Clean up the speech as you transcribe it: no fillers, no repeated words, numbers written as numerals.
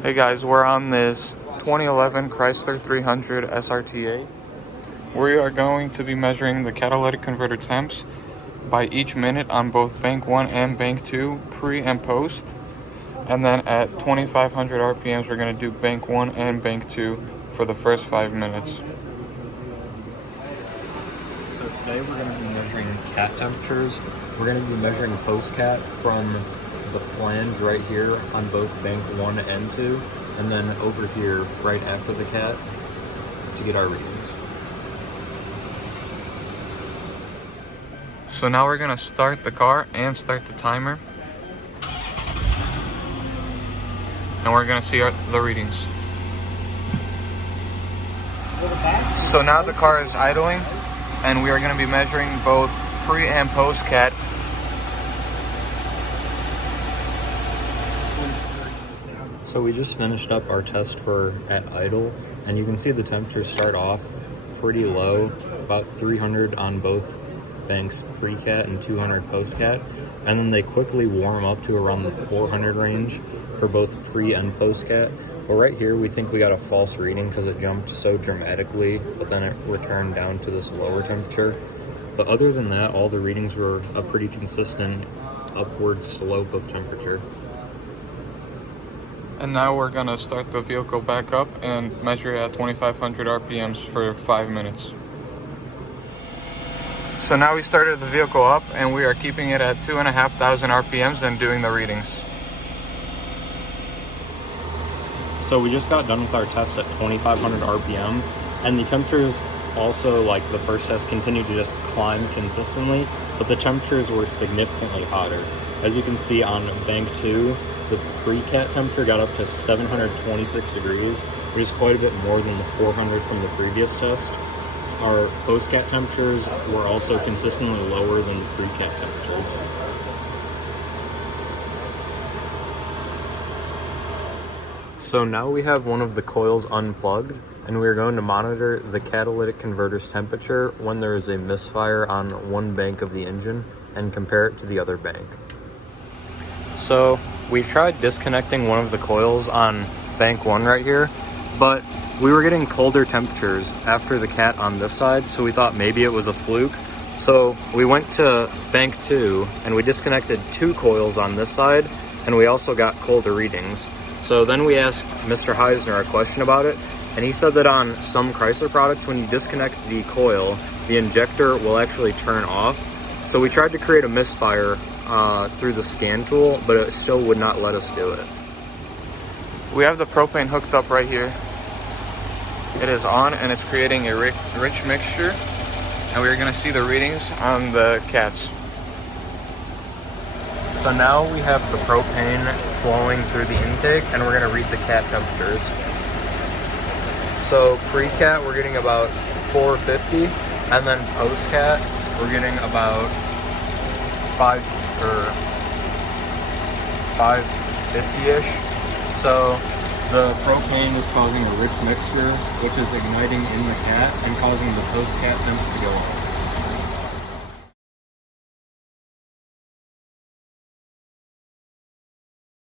Hey guys, we're on this 2011 Chrysler 300 SRT8. We are going to be measuring the catalytic converter temps by each minute on both bank 1 and bank 2, pre and post. And then at 2500 RPMs, we're going to do bank 1 and bank 2 for the first 5 minutes. So today we're going to be measuring cat temperatures. We're going to be measuring post-cat from the flange right here on both bank 1 and 2, and then over here right after the cat to get our readings. So now we're going to start the car and start the timer. And we're going to see the readings. So now the car is idling, and we are going to be measuring both pre and post cat. So we just finished up our test for at idle, and you can see the temperatures start off pretty low, about 300 on both banks pre-cat and 200 post-cat, and then they quickly warm up to around the 400 range for both pre and post-cat. But right here we think we got a false reading because it jumped so dramatically, but then it returned down to this lower temperature. But other than that, all the readings were a pretty consistent upward slope of temperature. And now we're going to start the vehicle back up and measure it at 2500 RPMs for 5 minutes. So now we started the vehicle up, and we are keeping it at 2,500 RPMs and doing the readings. So we just got done with our test at 2,500 RPM, and the temperatures also, like the first test, continued to just climb consistently, but the temperatures were significantly hotter. As you can see on bank 2, the pre-cat temperature got up to 726 degrees, which is quite a bit more than the 400 from the previous test. Our post-cat temperatures were also consistently lower than the pre-cat temperatures. So now we have one of the coils unplugged, and we are going to monitor the catalytic converter's temperature when there is a misfire on one bank of the engine and compare it to the other bank. So we tried disconnecting one of the coils on bank 1 right here, but we were getting colder temperatures after the cat on this side, so we thought maybe it was a fluke. So we went to bank 2 and we disconnected 2 coils on this side, and we also got colder readings. So then we asked Mr. Heisner a question about it, and he said that on some Chrysler products, when you disconnect the coil, the injector will actually turn off. So we tried to create a misfire through the scan tool, but it still would not let us do it. We have the propane hooked up right here. It is on, and it's creating a rich mixture, and we're going to see the readings on the cats. So now we have the propane flowing through the intake, and we're going to read the cat temperatures. So pre-cat we're getting about 450, and then post-cat we're getting about 550-ish. So the propane is causing a rich mixture, which is igniting in the cat and causing the post-cat temps to go up.